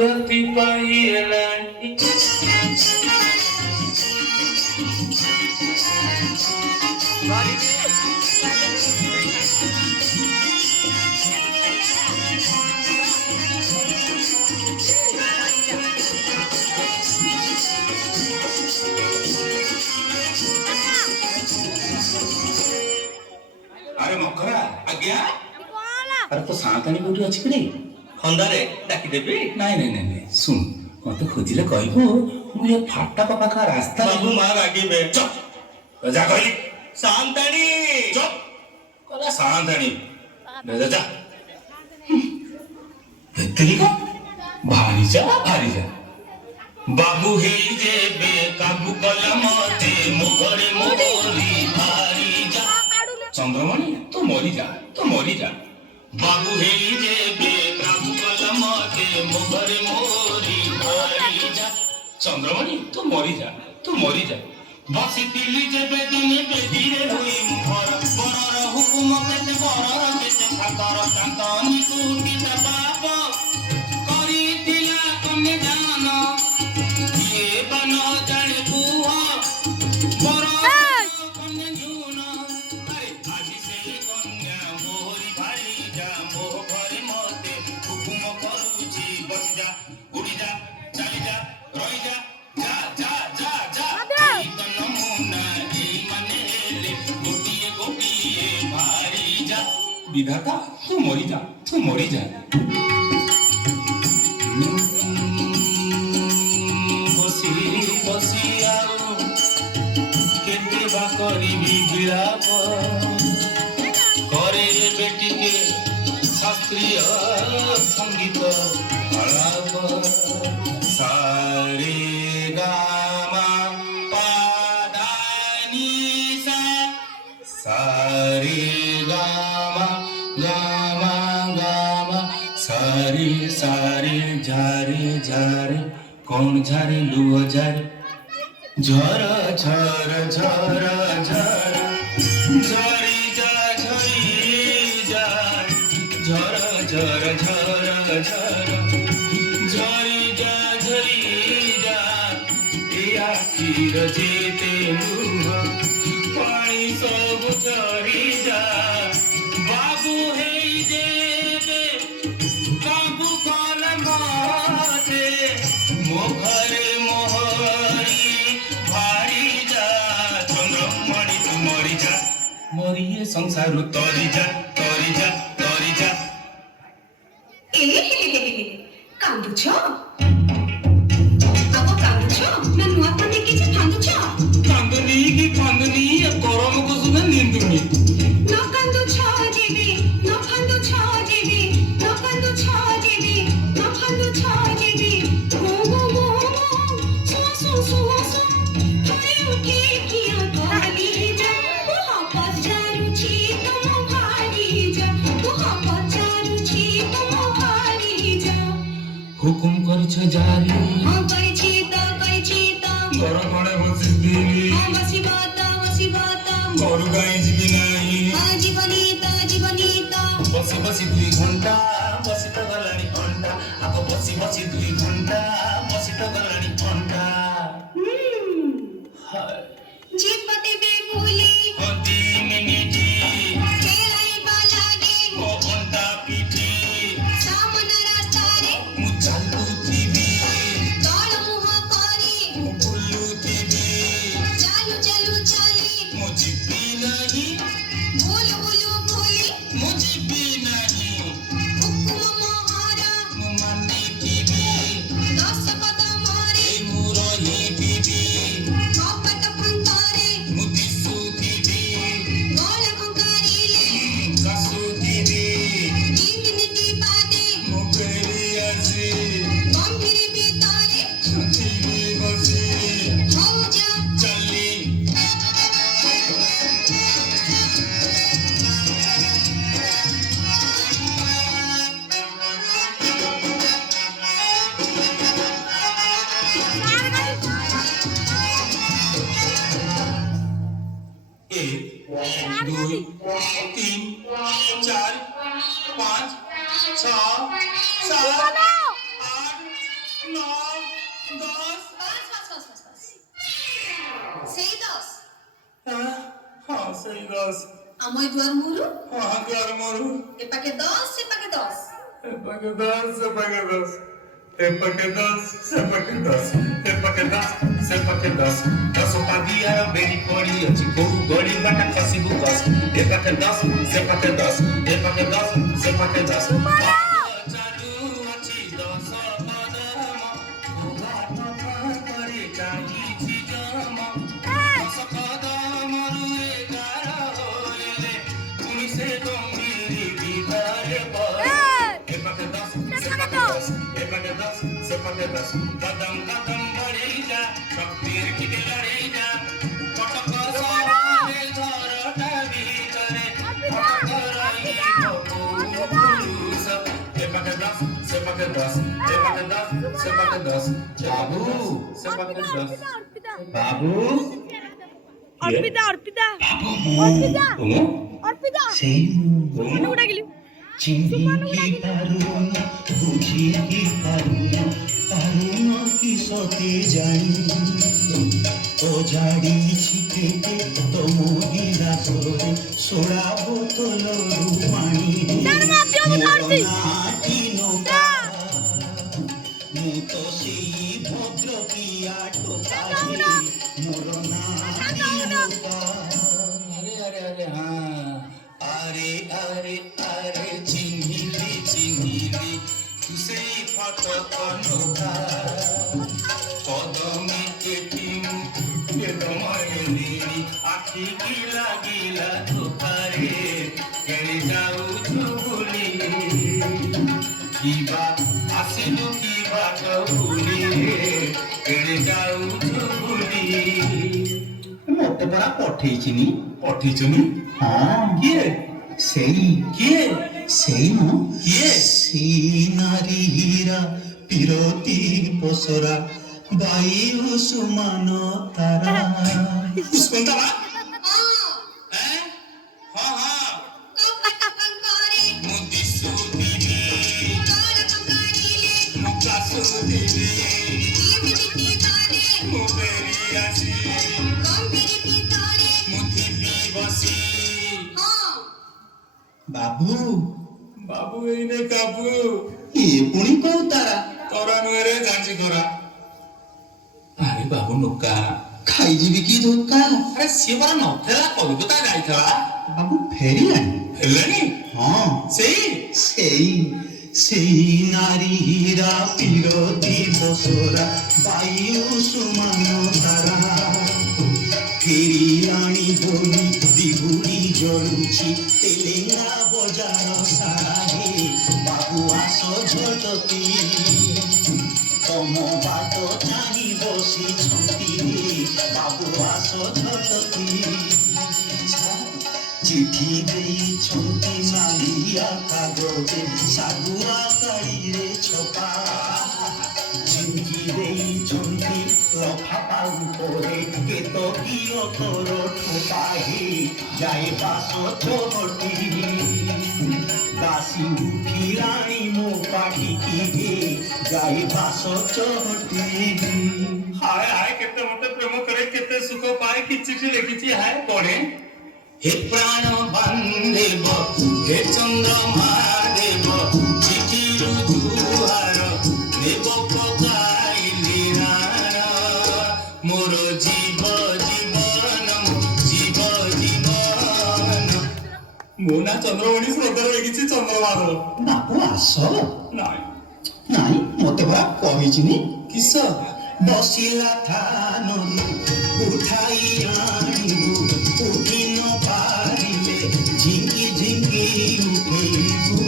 ରାତି ପାଇଲାଣି ଆରେ ମକରା ଆଜ୍ଞା ଆରେ ତ ସାନ୍ତାଣୀ କୋଉଠି ଅଛି କି ଖନ୍ଦାରେ ଡାକିଦେବି। ନାଇଁ ନାଇଁ ନାଇଁ ନାଇଁ ଶୁଣ ମତେ ଖୋଜିଲେ କହିବୁ ମୁଁ ଏ ଫାଟକ ପାଖ ରାସ୍ତା ବାବୁ ମା ରାଗିବେ। ଚୁପ୍ ଯା କହିଲି ସାନ୍ତାଣୀ ଚୁପ୍ କହିଲା ସାନ୍ତାଣୀ ଯା ଏତିକି ଭାରିଯା ଭାରିଯା ବାବୁ ହେଇ ଯେବେ କାବୁ କଲା ମତେ ମୁଖରେ ମୋରି ଭାରି ଯା। ଚନ୍ଦ୍ରମଣି ତୁ ମରିଯା ତୁ ମରିଯା ବାବୁ ହେଇ ଯେବେ କାବୁ କଲା ମତେ ମୁଖରେ ମୋରି ଭାରି ଯା। ଚନ୍ଦ୍ରମଣି ତୁ ମରିଯା ତୁ ମରିଯା ବସିଥିଲି ଯେବେ ଦିନେ ବେଦିରେ ହୋଇ ମୁହର ବରର ହୁକୁମ କେତେ ବରର କେତେ ଖାତର ଚାନ୍ଦନୀକୁ କିତା ପାପ କରିଥିଲା କନ୍ୟା ଜାନ କିଏ ବା ନ ଜାଣେ କୁହ ବର କନ୍ୟା ଝୁନ ଆରେ ଆଜି ସେଇ କନ୍ୟା ମୋରି ଭାରି ଯା ମୋ ଘରେ ମତେ ହୁକୁମ କରୁଛି ବସିଯା ଉଡ଼ିଯା ଚାଲିଯା ରହିଯା ଯା ଯା ଯା ଯା ଏଇ ତ ନମୁନା ଏଇ ମାନେ ହେଲେ ଗୋଟିଏ ଗୋଟିଏ ଭାରି ଯା। ବିଧାତା ତୁ ମରିଯା ତୁ ମରିଯା ବସି ବସି ଆଉ କେତେ ବା କରିବି ବିଳାପ କରେ ଏବେ ଟିକେ ଶାସ୍ତ୍ରୀୟ ସଙ୍ଗୀତ ଆଳାପ ସାରେ ଗାମା ପାଦାନି ସା ସାରେ ଗାମା ଗାମା ଗାମା सारे सारे झारे झारे कौन झारे लुह झारे झर झर झर झर झरी जा झरी जा झर झर झर झर झरी जा झरी जा ए आखिर जेते लुह पानी सब झरी जा बाबू हेई जेबे काबू कल मते मो घरे मोहरी भारी जा चंद्रमणि तू मरी जा मरिए संसार तरी जा तरी जा तरी जा। କାନ୍ଦୁଛ ଆଗ କାନ୍ଦୁଛ ନା ନୂଆ ପାଣି କିଛି ଫାନ୍ଦୁଛ କାନ୍ଦୁନି କି ଫାନ୍ଦୁନି କରମକୁ ସୁଧା ନିନ୍ଦୁନି ନ କାନ୍ଦୁଛ ଯିବି ନ ଫାନ୍ଦୁଛ ଯିବି ନ କାନ୍ଦୁଛ ଯିବି ନ ଫାନ୍ଦୁଛ ଯିବି ମୋ ମୋ ମୋ ମୋ ଶୁଅ ଶୁଅ ଶୁଅ ଶୁଅ ଥରେ ଉଠି କିଆ କହିଲି ଯା ମୁହ ପଚାରୁଛି ତମ ଭାରି ଯା ମୁହ ପଚାରୁଛି ତମ ଭାରି ଯା हुकुम करिछ जारी ହଁ କରିଛି ତ ଘର କଣେ ବସିଥିଲି ହଁ ବସିବ ତ ଘରୁ କାହିଁ ଯିବି ନାହିଁ ହଁ ଜୀବନୀ ତ ବସି ବସି 2 ଘଣ୍ଟା ବସି ତ ଗଲାଣି ଘଣ୍ଟା ଆଗ ବସି ବସି 2 ଘଣ୍ଟା ବସି ତ ଗଲାଣି ଘଣ୍ଟା जीपते बे भूली ଅତି ମିନିଟି खेलाइबा लागे ମୋ ଅଣ୍ଟା ପିଠି सामन रास्तारे ମୁଁ ଚାଲୁଥିବି तळ मुह करी ମୁଁ ବୁଲୁଥିବି चालू चालू चली ମୁଁ ଯିବି ନାହିଁ भूलू भूली ମୁଁ ଯିବି ନାହିଁ हुकुम मोहरा ମୁଁ ମାନିଥିବି এই 10 আমায় দুয়ার মুরু হ্যাঁ দুয়ার মোরু এ পাকে 10 সে পাকে 10 এ পাকে 10 সে পাকে 10 এ পাকে 10 সে পাকে 10 এ পাকে 10 সে পাকে 10 10 পাদিয়ার বেরি পড়ি ଅଛି କୋଉ ଗଳି ବାଟା ଖସିବୁ 10 ଏ ପାକେ 10 ସେ ପାକେ 10 ଏ ପାକେ 10 ସେ ପାକେ 10 ଚାଲୁ ଅଛି 10 କଦମ ବାଟ ପାଖରେ ଚାଲିଛି ଜମ 10 କଦମରୁ 11 ହୋଇଲେ ପୁଣି ସେ ଗମ୍ଭୀରି ଭିତରେ ବସ ଏ ପାକେ 10 ସେ ପାକେ 10 ଏ ପାକେ 10 ସେ ପାକେ 10 କଦମ କଦମ ବଢ଼େଇ ଯା ଶକ୍ତିର ଟିକେ ଲଢ଼େଇ ଯା କଟକ ସହରରେ ଘରଟା ଭିତରେ କଟକ ରହିବ ପୁରୁଷ ଏ ପାକେ 10 ସେ ପାକେ 10 ଏ ପାକେ 10 ସେ ପାକେ 10 ବାବୁ ସେ ପାକେ 10 ବାବୁ ଅର୍ପିତା ଅର୍ପିତା ବାବୁ ଅର୍ପିତା ମୁଁ ଅର୍ପିତା ସେଇ ସୁମନକୁ ଡାକିଲୁ ଚିହ୍ନିକି ପାରୁନ ବୁଝିକି ପାରୁନ ପାରୁନ କି ସତେ ଜାଣି ଓଜାଡ଼ିଛି କେତେ ତମ ଗିଲାସରେ ସୋଡ଼ା ବୋତଲରୁ ପାଣି ତାର ମାଧ୍ୟ ମୁଁ ଧରୁଛି ନାଟି ନୌକା ମୁଁ ତ ସେଇ ଭଦ୍ରକିଆ ଟୋକାରେ ମୋର ନାଟି ନୌକା अरे अरे अरे हाँ अरे अरे अरे चिन्हिली चिन्हिली तू सेई फटक नौका कदमी केटिनु के तमायली आखि गिला गिला धोकारे केड़ी जाऊछु भूली किबा आसिलु किबा भूली केड़ी जाऊछु भूली ମତେ ପରା ପଠେଇଚିନି ପଠେଇଚନି ହଁ କିଏ ସେଇ କିଏ ସେଇ ମୁଁ କିଏ ସେଇ ନାରୀ ହୀରା ପିରତି ପସରା ବାୟୁ ସୁମାନ ତାରା ପୁଷ୍ପନ୍ତରା हां ହଁ ହଁ कपट पंगारे ମୁଁ ଦିଶୁଥିବି काल पंगारीले ମୁଁ କାଶୁଥିବି जीविती थाने ମୁଁ ବେରି ଆସି गंभीर पितारे ମୁଁ ଥିବି ବସି हां ବାବୁ ବାବୁ ଏଇନେ କାବୁ ଏ ପୁଣି କୋଉ ତାରା ତୋରା ନୁହେଁରେ ଜାଞ୍ଚି କରା ଆରେ ବାବୁ ନୋକା ଖାଇଯିବି କି ଧୋକା ଆରେ ସିଏ ପରା ନଥିଲା କଲିକତା ଯାଇଥିଲା ବାବୁ ଫେରିଲାଣି ହେଲାନି ହଁ ସେଇ ସେଇ ସେଇ ନାରୀ ହୀରା ପିରତି ବସରା ବାୟୁ ସୁମାନ ତାରା ଫେରିଲାଣି ବୋଲି ଦିଗୁଡ଼ି ଜଳୁଛି ତେଲେଙ୍ଗା ବଜାର ସାରାରେ ବାବୁ ଆସ ଝଟକି ତମ ବାଟ ଚାହିଁ ବସିଛନ୍ତି ବାବୁ ଆସ ଝଟକି ଚିଠି ଦେଇଛନ୍ତି ନାଲିଆ କାଗଜେ ଶାଗୁଆ କାଳିରେ ଛପା ଝିଙ୍କି ଦେଇଛନ୍ତି ଲଫାପା ଉପରେ କେତକୀ ଅତର ଠୋପା ହେ ଯାଏ ବାସ ଚହଟି ବାସି ଉଠିଲାଣି ମୋ ପାଟିକି ହେ ଯାଏ ବାସ ଚହଟି ହାୟ ହାୟ କେତେ ମତେ ପ୍ରେମ କରେ କେତେ ସୁଖ ପାଏ କି ଚିଠି ଲେଖିଛି ହାୟ ପଢେ हे प्राण बांधेव हे चंद्रमा देव चिठिरु दुहार देव पकाइली राण मोर जीव जीवन जीव जीवन ମୋ ନା ଚନ୍ଦ୍ରମଣି ଶ୍ରଦ୍ଧାରେ ଲେଖିଛି ଚନ୍ଦ୍ରମାଧବ ବାବୁ ଆସ ନାଇଁ ନାଇଁ ମତେ ବା କହିଚିନି କିସ ବସିଲା ଥାନରୁ ଉଠାଇ ଆଣିବୁ ଉଠି ନ ପାରିଲେ ଝିଙ୍କି ଝିଙ୍କି ଉଠେଇବୁ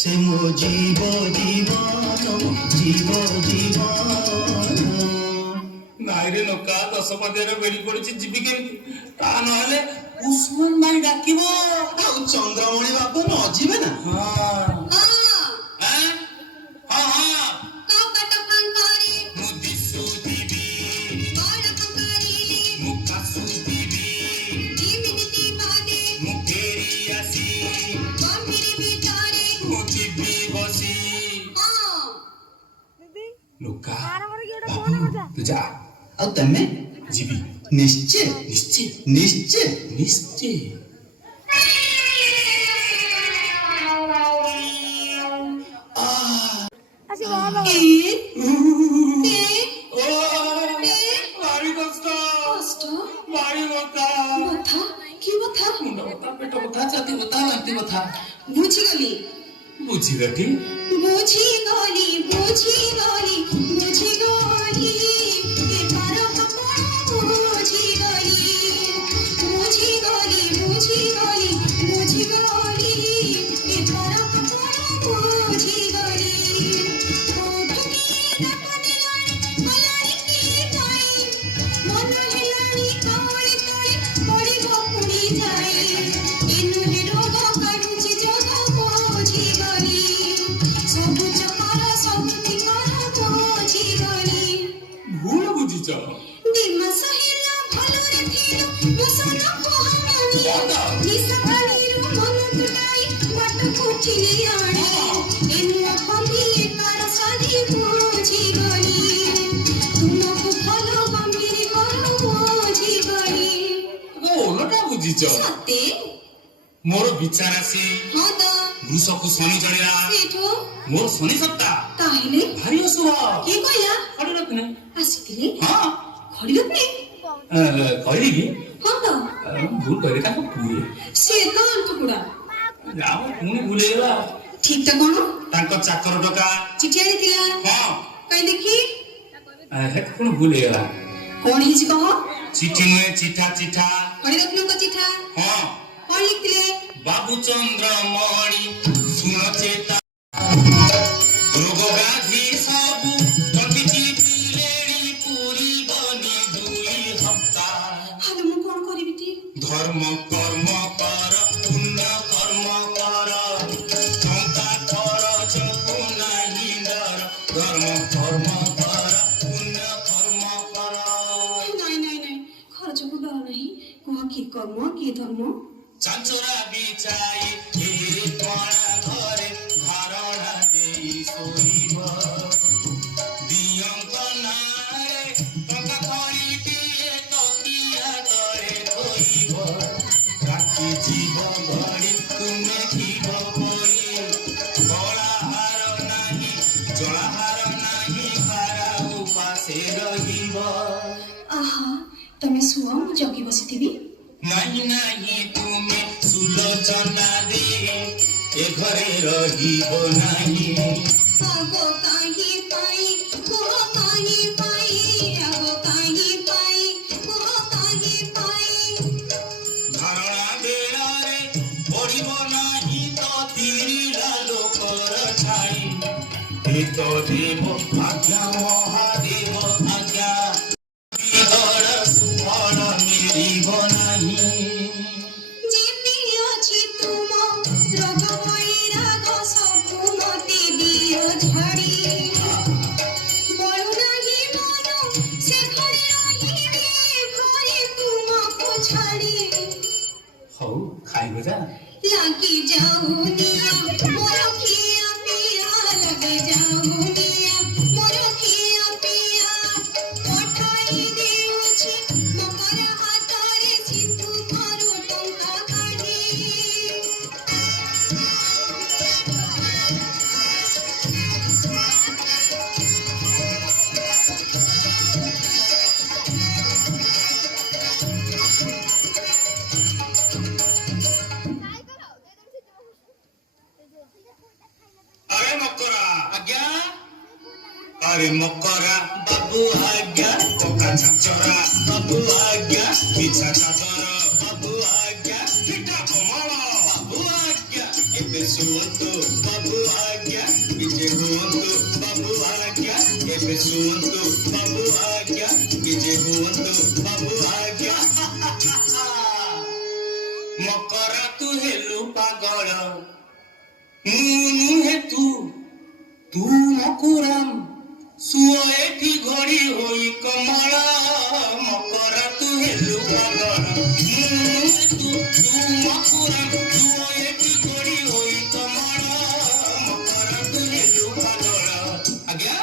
ସେ ମୋ ଜୀବ ଜୀବନ ଜୀବ ଜୀବନ ନାଇରେ ନକା 10 ପଦ୍ୟରେ ବେଳି ପଡିଛି ଯିବି କେମିତି ତା ନହେଲେ ଉସ୍ମାନ ଭାଇ ଡାକିବ ଆଉ ଚନ୍ଦ୍ରମଣି ବାବୁ ନ ଯିବେ ନା ହଁ हां ହଁ ହଁ कपट पंगारे ମୁଁ ଦିଶୁଥିବି काल पंगारीले ମୁଁ କାଶୁଥିବି जीविती थाने ମୁଁ ଫେରି ଆସି गंभीर पितारे ମୁଁ ଥିବି ବସି हां ଦିଦି ନକା ଆର ଘରେ କିଏ ଗୋଟେ ଫୋନ କରିଥିଲା ତୁ ଯା ଆଉ ତମେ ଯିବି নিশ্চয় নিশ্চয় নিশ্চয় নিশ্চয় আসি বাবা ও ভারি কষ্ট কষ্ট ভারি ব্যথা কথা কি কথা মুন্ড ব্যথা পেট ব্যথা ছাতি ব্যথা বান্তি ব্যথা বুঝিগলি বুঝিগলি বুঝিগলি বুঝিগলি বুঝিগলি এবার বুঝিগলি বুঝিগলি বুঝিগলি বুঝিগলি এবার বুঝিগলি ও ঠকি তাপনে মলারি কি পাই মন হেলানি কাওড়ি তড়ি পড়িব পুড়ি যাই এনুরে রোগ কাটুছি জগ বুঝিগলি সবু চকর সবু ঠিকর বুঝিগলি ভুল বুঝিছ দিমাস হেলা ভালরে ফিরো মোসন কোহানি নিসা পানিরু মন তুলাই বাট কুচিলি আনি এনু আপনি তার সাদি বুঝিগলি তুমকু ভালো গম্ভীর করু বুঝিগলি ওলটা বুঝিছ সতে মোর বিচার আসি হদ ବୃଷକୁ ଶନି ଚଳିଲା ସେଠୁ ମୋର ଶନି ସତ୍ତା ତାହେଲେ ଭାରି ଅଶୁଭ କିଏ କହିଲା ଖଡ଼ି ରଖିନେ ଆସିଥିଲେ ହଁ ଖଡ଼ି ରଖିଲେ କହିଲି କି ହଁ ତ ଭୁଲ କହିଲେ ତାଙ୍କ ପୁଅ ସେ ତ ଅଣ୍ଠକୁଡ଼ା ଯାଉ ପୁଣି ଭୁଲେଇବା ଠିକ ଟା କଣ ତାଙ୍କ ଚାକର ଟକା ଚିଠି ଆଣିଥିଲା ହଁ କାଇଁ ଦେଖି ହେତ ପୁଣି ଭୁଲେଇବା କଣ ହେଇଛି କହ ଚିଠି ନୁହେଁ ଚିଠା ଚିଠା ଖଡ଼ି ରତ୍ନଙ୍କ ଚିଠା ହଁ କଣ ଲେଖିଥିଲେ ବାବୁ ଚନ୍ଦ୍ର ମଣି ଶୁଣ ଚେତା ରୋଗ ବ୍ୟାଧି ସବୁ କଟିଛି ପିଲେଣି ପୁରିବନି 2 ସପ୍ତାହ ହାଲେ ମୁଁ କଣ କରିବି ଟି ଧର୍ମ କର୍ମ କର ପୁଣ୍ୟ କର୍ମ କର ଟଙ୍କା ଖରଚକୁ ନାହିଁ ଡର ଧର୍ମ କର୍ମ କର ପୁଣ୍ୟ କର୍ମ କର ନାଇଁ ନାଇଁ ନାଇଁ ଖର୍ଚ୍ଚକୁ ଡର ନାହିଁ କୁହ କି କର୍ମ କି ଧର୍ମ ଚାଞ୍ଚରା ବିଛାଇ ଏ କଣା ଘରେ ଧାରଣା ଦେଇ ଶୋଇବ ଦିଅଙ୍କ ନାଁରେ ଟଙ୍କା ଖରିଟିଏ ତକିଆ ତଳେ ଥୋଇବ ରାତି ଯିବ ଘଡ଼ି ତୁମେ ଥିବ ପରି କଳାହାର ନାହିଁ ଜଳାହାର ନାହିଁ ହାରା ଉପାସେ ରହିବ ଆହା ତମେ ଶୁଅ ମୁଁ ଜଗି ବସିଥିବି ନାହିଁ ନାହିଁ ତୁମେ ସୁଲୋଚନା ଦେ ଏ ଘରେ ରହିବ ନାହିଁ ଆଗ କାହିଁ ପାଇ କୁହ କାହିଁ ପାଇ ଆଗ କାହିଁ ପାଇ କୁହ କାହିଁ ପାଇ ଧାରଣା ବେଳାରେ ପଡ଼ିବ ନାହିଁ ତ ତିରିଲା ଲୋକର ଛାଇ ଏ ତ ଦେବ ଆଜ୍ଞା ମହାଦେବ ଆଜ୍ଞା ବିହଳ ସୁଫଳ ମିଳିବ ନାହିଁ ଯେତେ ଅଛି ତୁମ ରୋଗ ବୈରାଗ ସବୁ ମତେ ଦିଅ ଝାଡ଼ି ବଳୁ ନାହିଁ ମୋର ସେ ଘରେ ରହିବି ଘରେ ତୁମକୁ ଛାଡ଼ି ହଉ ଖାଇବ ଯା ଲାଗି ଯାଉନିଆ ମୋର ଖିଆ ପିଆ ଲାଗି ଯାଉନିଆ ମୋର ଖିଆ ପିଆ ପଠାଇ ଦେଉଛି ମକର ହାତରେ ସିନ୍ଧୁ ମାରୁ ଟଙ୍କା କାଢ଼ି अरे मकरा आज्ञा अरे मकरा बाबू आज्ञा पका छचरा बाबू आज्ञा पिछा चादर बाबू आज्ञा पिटा कमल बाबू आज्ञा एबे सुवंतु बाबू आज्ञा पिजे हुवंतु बाबू आज्ञा एबे सुवंतु बाबू आज्ञा पिजे हुवंतु बाबू आज्ञा मकरा तू हेलु पागल নুহে তু মকুরাম সুয় এটি ঘড়ি হই কমল মকরা তু হেলু পাগল নুহে তু মকুরাম সুয় এটি ঘড়ি হই কমল মকরা তু হেলু পাগল আজ্ঞা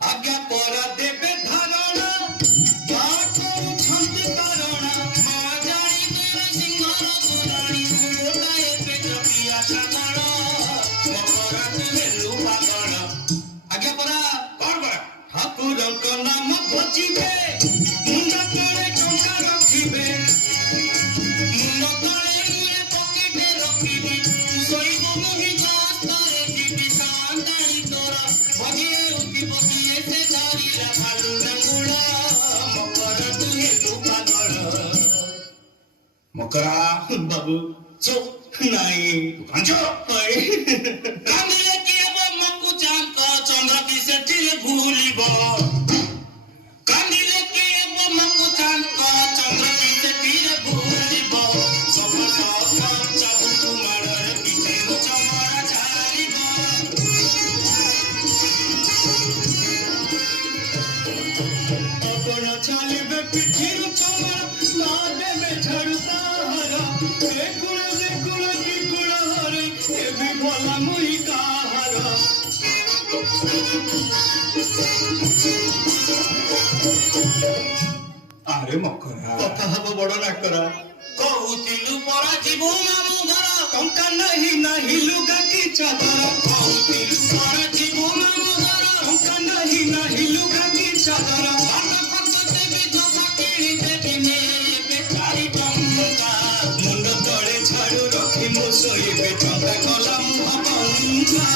আজ্ঞা পর দেবে ধারণা বা করুছন্তি ହେଉଥିବ କିଏ ସେ ଧରିଲା ଭାଲୁ ଲାଙ୍ଗୁଳ ମକର ତୁହେ ତୁ ପାଗଳ ମକରା ବାବୁ ଚୁପ୍ ନାଇଁ କାଞ୍ଚ କାନ୍ଦିଲେ କିଏ ହେବ ମକୁ ଚାଙ୍କ ଚନ୍ଦ୍ର କି ସେଠିରେ ଭୁଲିବ କାନ୍ଦିଲେ କିଏ ହେବ ମକୁ ଚାଙ୍କ ଚନ୍ଦ୍ର କି ସେଠିରେ ଭୁଲିବ ସବୁ ଚାବୁକୁ ମାଡ଼ରେ ପିଠେରୁ ଚମଡ଼ା ଚାଲିବ ଆପଣ ଚାଲିବେ ପିଠିରୁ ଚମଡ଼ା ନା ଦେବେ ଝାଡୁ ତାହାର ଏ କୁଳ ଯେ କୁଳ କି କୁଳ ହରେ ଏ ବି ଭଲ ମୁଇ କାହାର ଆରେ ମକରା କଥା ହବ ବଡ ନାକରା କହୁଥିଲୁ ପରା ଯିବୁ ମାମୁଁ ଘର ଟଙ୍କା ନାହିଁ ନାହିଁ ଲୁଗା କି ଚାଦର କହୁଥିଲୁ ପରା ଯିବୁ ମାମୁଁ ଘର ଟଙ୍କା ନାହିଁ ନାହିଁ ଲୁଗା କି ଚାଦର ବାଟ ଖର୍ଚ୍ଚ ଦେବି ଧୋକା କିଣି ଦେବି ନେବେ ଚାରି ଟଙ୍କା ମୁଣ୍ଡ ତଳେ ଝାଡୁ ରଖି ମୁଁ ଶୋଇବି ଟଙ୍କା କଲା ମୁହଁ ବଙ୍କା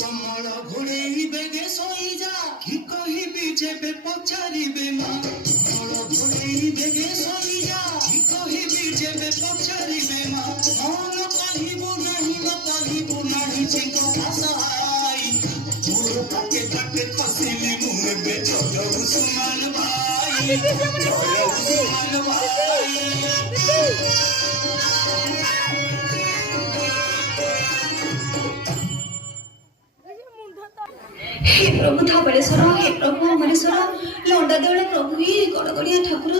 କମଳ ଘୋଡେଇ ବେଗେ ଶୋଇଯା କି କହିବି ଯେବେ ପଚାରିବେ ମା କମଳ ଘୋଡେଇ ବେଗେ ଶୋଇଯା କି କହିବି ଯେବେ ପଚାରିବେ ମା ମନ କହିବୁ ନାହିଁ ନ କହିବୁ ନାହିଁ ଚିଙ୍କ ଭାଷାଇ ମୋର ପାକେ ପାକେ ଖସିଲି ମୁଁ ଏବେ ଜୟ ଉସୁମାନ ଭାଇ ଜୟ ଉସୁମାନ ଭାଇ हे प्रभु धवलेश्वर हे प्रभु अमरेश्वर लंडा देवल प्रभु हे गड़गड़िया ठाकुर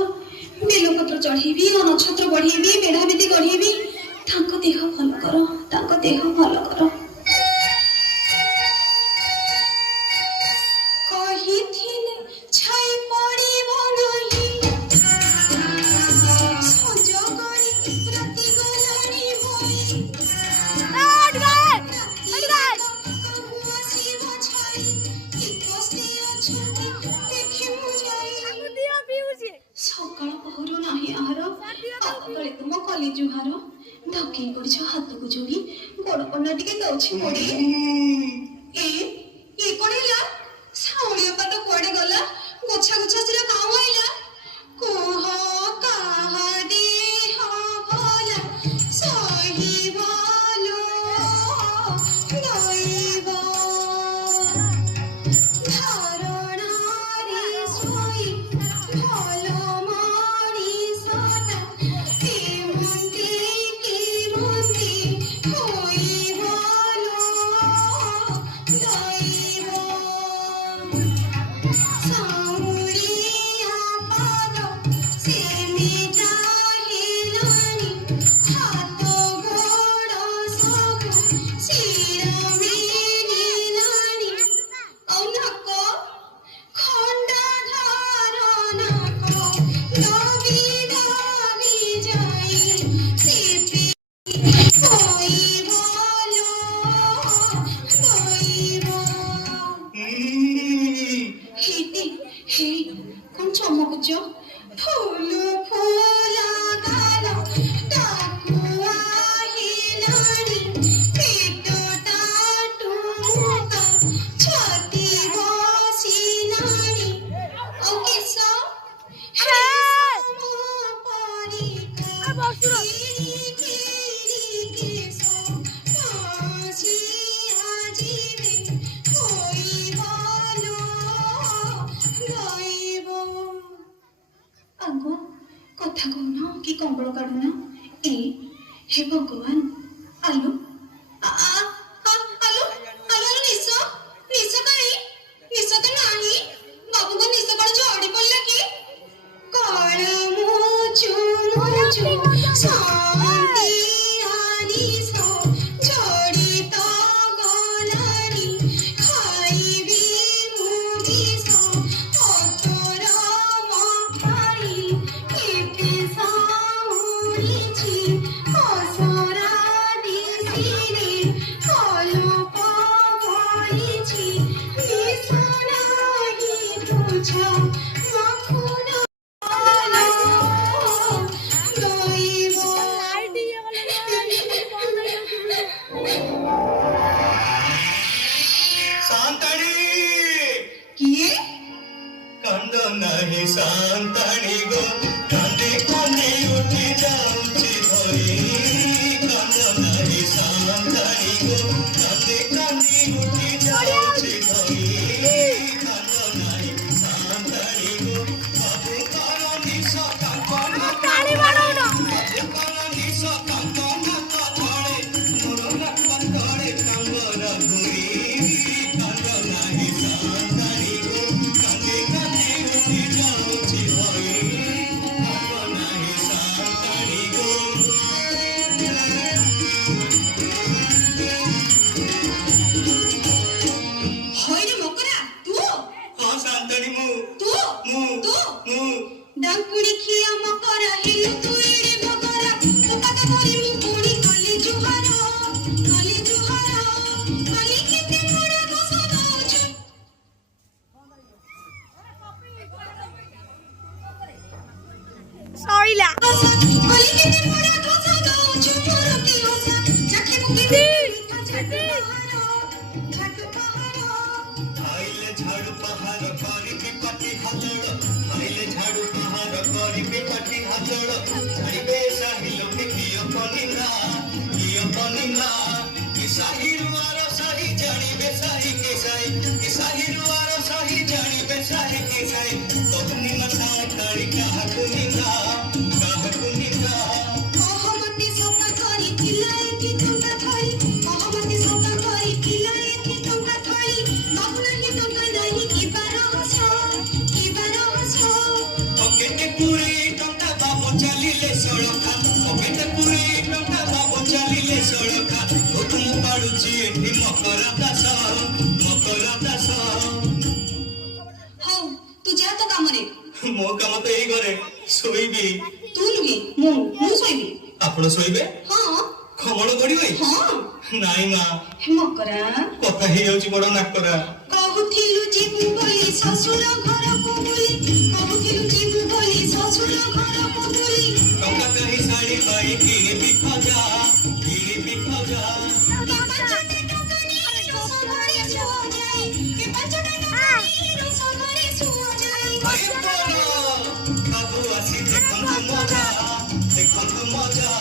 बेलपत्र चढ़ेबी नक्षत्र बढ़ेबी मेढ़ाविधि गढ़ेबी तांको देह भल कर तांको देह भल कर कहिथिले छाई पड़िब नाही सज करी राति गलानी होई ସକାଳ ପହରୁ ନାହିଁ ଆହାର ପାଖରେ ତୁମ କଲି ଜୁହାର ଧକେଇ ପଡ଼ିଛ ହାତକୁ ଯୋଡ଼ି ଗୋଡ଼ କନା ଟିକେ ଦଉଛି ମୋଡ଼ି ଏ କଣ ହେଲା ସାଉଳିଆ ପାଦ କୁଆଡେ ଗଲା ଗୋଛା ଗୋଛା ସିରା କାଉ ଆଇଲା କୁହ କାହା ଦେହ ଭଲା ସହିବଲୋ ଦଇବ ଧାରଣାରେ ଶୋଇ ଭଲ ମଣିଷଟା କେମନ୍ତି କେମନ୍ତି ହୋଇବଲୋ ଦଇବ ସାଉଳିଆ ପାଦ ସେମିଟା ହେଲାଣି ହାତ ଗୋଡ଼ ସବୁ ଶିରମିଳିଲାଣି ଆଉ ନାକ ଖଣ୍ଡା ଧାରନାକ ଦବି ଦବି ଯାଇ ସିପି ହୋଇବଲୋ ଦଇବ ହେଇଟି ହେଇ କଣ ଚମକୁଛ ଫୁଲ ଫୁଲ ଗାଲ ଟାକୁଆ ହେଲାଣି ପେଟଟା ଟୁକା ଛାତି ବସିଲାଣି ଆଉ କେଶ ଆଗ କଥା କହୁନ କି କମ୍ବଳ କାଢୁନ ଏ ହେ ଭଗବାନ ଆଲୋ ଆଲୋ ଆଲୋ ଆଲୋ ନିଶ ନିଶ କାହିଁ ନିଶ ତ ନାହିଁ ବାବୁଙ୍କ ନିଶ କଣ ଝଡ଼ି ପଡ଼ିଲା କି କଳ ମୁଚୁ ମୁଚୁ ଶାନ୍ତି ଆନିଶ ଝଡ଼ି ତ ଗଲାଣି ଖାଇବି ମୁଁ ବିଷ ଅତର ମଖାଇ କେତେ ସାଉରିଛି ଅସରା ଦିଶିରେ କଲପ ବଳିଛି ବିଷ ନାହିଁ ତୁଝ ମଖୁନ ଦଇବ গো কাঁদে কাঁদে উঠি যাচ্ছে ধরে কাঁদো নাই সান্তাড়ি গো বাবু কারণে সকাল কনা তালি বাড়াও না বাবু কারণে সকাল কনা ধরে মোর রাখন ধরে কাঙ্গর ঘুরি কাঁদো নাই সান্তাড়ি গো কাঁদে কাঁদে উঠি যাচ্ছে ধরে কাঁদো নাই সান্তাড়ি গো হইরে মকরা তু ହଁ ସାନ୍ତାଣୀ ମୁଁ তু ମୁଁ তু ମୁଁ ডাকুড়ি খিয়া মকরা হেলু তুই রে মকরা তো কাকা বলি মু পুরি কলি জুহার কলি খেতে মোড়া ঘোষ দউଛୁ সইলা কলি খেতে মোড়া ঘোষ দউଛୁ মোর কি হোসা চাখে মুখে ঘাটু পাহাড় ଆଇଲେ ଝାଡୁ ପାହାର କରିବି ପାଟି ହାତଳ ଆଇଲେ ଝାଡୁ ପାହାର କରିବି ପାଟି ହାତଳ ଛାଡ଼ିବେ ସାହି ଲୋକେ କିଏ ପନିନା କି ସାହିରୁ ଆର ସାହି ଜାଣିବେ ସାହି କେ ସାହି କି ସାହିରୁ ଆର ସାହି ଜାଣିବେ ସାହି କେ ସାହି କହୁନି ନା ସାନ୍ତାଣୀ କାହାକୁ ନିନ୍ଦା অহমতি সকা ধরি পিলাই কি টঙ্কা ধরি অহমতি সকা ধরি পিলাই কি টঙ্কা ধরি বাবু নাহি টঙ্কা নাহি কিবার হস পকেটে পুরে টঙ্কা বাবু চালিলে সড়কা পকেটে পুরে টঙ্কা বাবু চালিলে সড়কা হুকুম পাড়ুছি এଠି মকরা দাস হও তু যা তো কামরে ମୋ କାମ ତ ଏଇ ଘରେ ଶୋଇବି তু নুহে ମୁଁ ଶୋଇବି ଆପଣ ଶୋଇବେ ହଁ ଖବଳ ଗଡ଼ିବେ ହଁ ନାଇଁ ମା ମକରା କଥା ହେଇଯାଉଛି ବଡ ନାକରା କହୁଥିଲୁ ଯିବୁ ବୋଲି ଶ୍ୱଶୁର ଘରକୁ ବୋଲି କହୁଥିଲୁ ଯିବୁ ବୋଲି ଶ୍ୱଶୁର ଘରକୁ ବୋଲି ଟଙ୍କା କାହିଁ ଶାଢ଼ୀ ପାଇ କିଣିବି ଖଜା ଭାଇ ବଡ଼ ବାବୁ ଆସି ଦେଖନ୍ତୁ ମଜା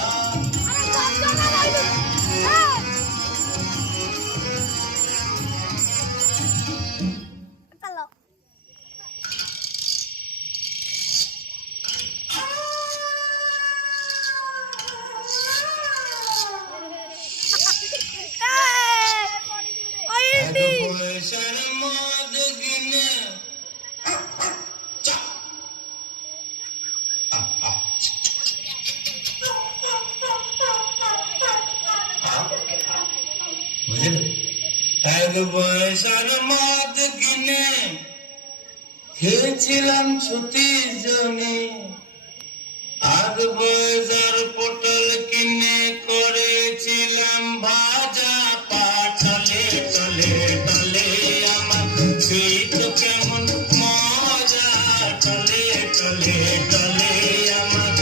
চলো পয়সার মদ কিনে বুঝলে এক পয়সার মদ কিনে খেয়েছিলাম ছুটির জন্যে আগ পয়সার পটল কিনে করেছিলাম ভাজা পাটলে টলে টলে আমার সেই তো কেমন মজা টলে টলে টলে আমার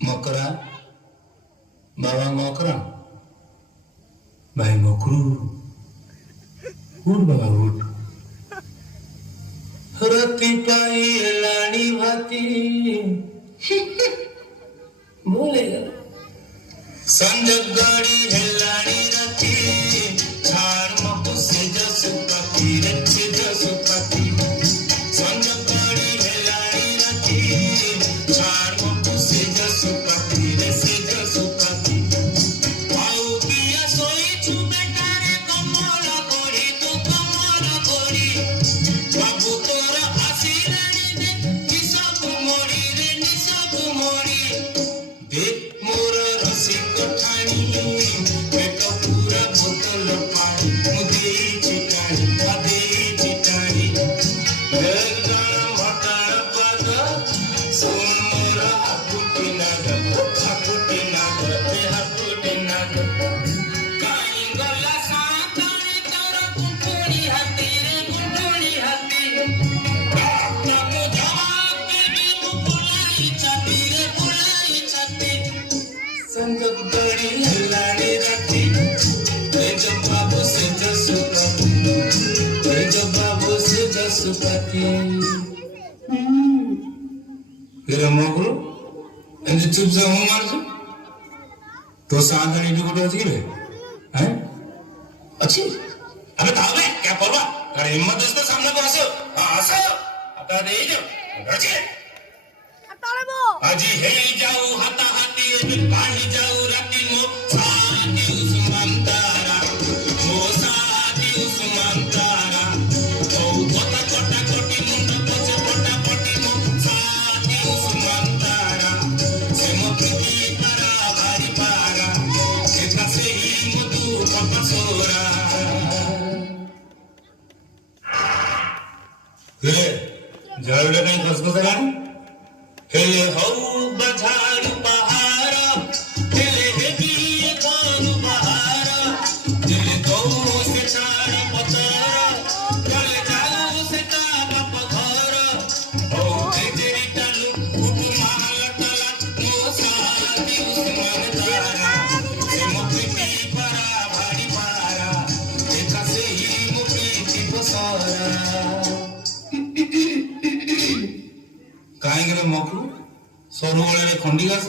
মকরা বাবা মকরা ভাই মকরু উঠ বাবা উঠ রাতি পাই এলানি ভাতি ভুলে গেল संजग गाड़ी हेलानी रथी छार मकु से जसुपति रच्छे जसुपति संजग गाड़ी हेलानी रथी छार मकु से जसुपति रसे जसुपति आउ किया सोई छु बेटा रे कमला कोड़ी तू कमला कोड़ी बाबू तोरा आशीर्वाद दे निशा कुमारी देख मोर रसी कोठानी पेट पूरा बोतल पानी मुदे चिटानी एकदम मटर पद सुन मोर हाकुटी नाग काई गला सातानी तोर कुंठुनी हाथी रे कुंठुनी हाथी पशुपति फिर मगरू एंड चुप से हूं मार तो सांगणी भी गुटे अछि रे हैं अच्छी अबे थावे क्या परवा अरे हिम्मत दोस्त सामने को हंसो हंसो हटा दे जो अच्छी আজি হেই যাও হাতা হাতি এবে পাহি যাও রাতি মো সাদি উসমান তারা ও কথা কটা কটি মুন্ড পছে পটা পটি মো সাদি উসমান তারা সে মো প্রীতি তারা ভারি পারা এটা সেই মধু কথা সোরা রে জাউড়ে কাই খসখসে গান हेले हौ बझाड़ पहाड़ हेले हेबी खानु बहार दिल को से छाड़ पचार चले जाऊ से का बाप घर हो तेरी टालू उप महल तला मो सादी उस्मान तारा से मुक्ति परा भारी पारा देखा से ही मुक्ति बसारा काहेंगे मकरू सरुगळे खंडी घास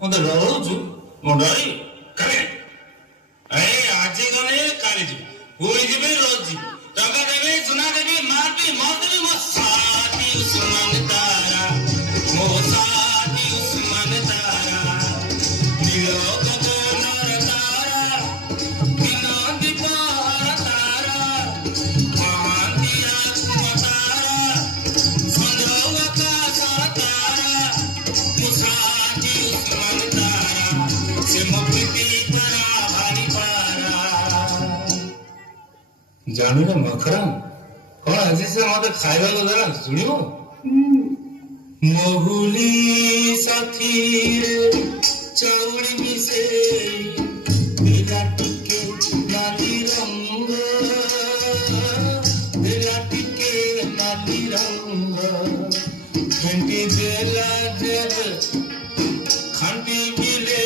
मते डरौछु मो डरी काले ए आजे गने काले जी होई जेबे रोजी टका देबे सुना देबे माटी मार देबे मो साथी उस्मान तारा नीलो गगनर तारा बिना दीपहर तारा महांतिया तारा संद्रवा का तारा मुसादी उस्मान तारा से मुक्ति तारा भारी पारा जानू रे मखरा कौन आज से मते खाइबा को देला सुनियो महुली साथी रे चौड़ी मिसे तेरा टिके नाली रंग घंटी देला जब खंटी मिले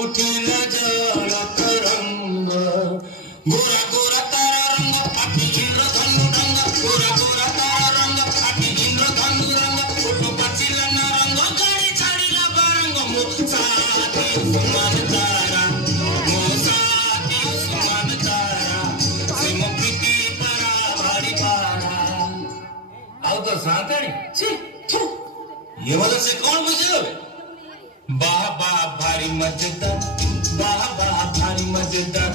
उठिला जल तरंग गोरा गोरा तारा रंग आखि इंद्र धनु रंग गोरा गोरा तारा रंग आखि इंद्र धनु रंग फोटो पाचिला ना रंग गाड़ी छाड़ीला बारंग मो साथी उस्मान तारा से मुक्ति तारा भारी पारा आओ तो साथड़ी छी थू ये वाला से कौन बुझे वाह वाह भारी मजेदार वाह वाह भारी मजेदार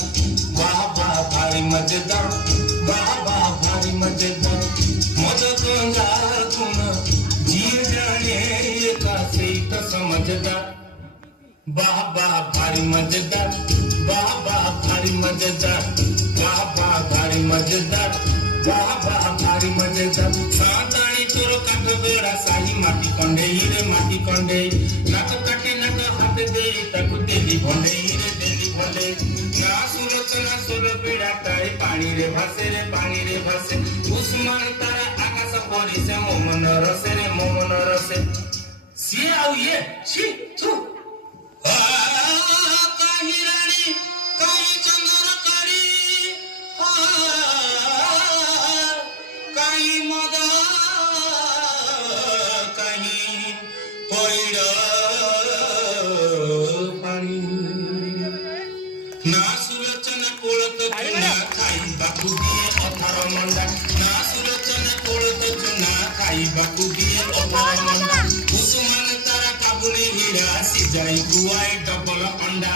वाह वाह भारी मजेदार वाह वाह भारी मजेदार मजा गंगा तुम जीव जाने ये का सही तो समझदार वाह वाह भारी मजेदार वाह वाह भारी मजेदार वाह वाह भारी मजेदार वाह वाह भारी मजेदार साताणी तोर काट बेड़ा साही माटी कंडे रे माटी कंडे नाक काटे नाक हाथ दे ताकू देली भंडे रे देली भंडे ना सुरचना सुर बेड़ा ताई पानी रे भासे उस्मान तारा आकाश परी से मोमन रसे सी आउ ये छी थू काही रानी काही चंद्र करी काही मद काही पैड पानी ना सुलोचना कोळत चुना खाई बाकू दिए 18 मंडा ना सुलोचना कोळत चुना खाई बाकू दिए 18 मंडा उस्मान तारा काबुली हीरा सिजाई गुआई डबल अंडा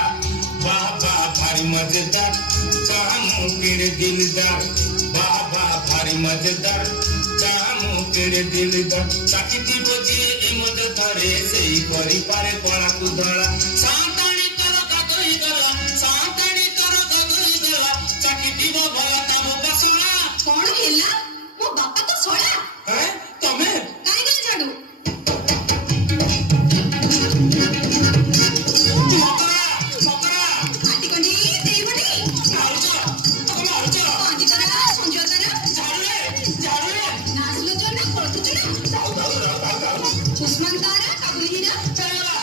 वाह वाह भारी मजेदार चाहमु केड़े दिलदार वाह वाह भारी मजेदार चाहमु केड़े दिलदार चाकिती बजी एमद धरे सेई करी पारे कणा कु धळा सांताणी तर कागई गला चाकिती बो भला ताबो बसला कौन हेला मो बापा तो सोळा हैं तमे काई गल झाडू मकरा आटी कोणी देवणी मारुचा पाणी तारा संजय तारा झाडू नाचलो जो ना कोळतो जो ना जाऊ उस्मान तारा काबुली हीरा चला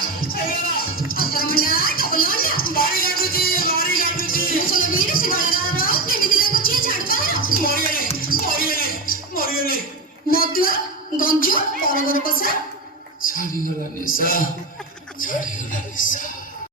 ବଞ୍ଚ ପର ଘରେ ପଶା ଛାଡ଼ିଗଲା ନିଶା ଛାଡ଼ିଗଲା ନିଶା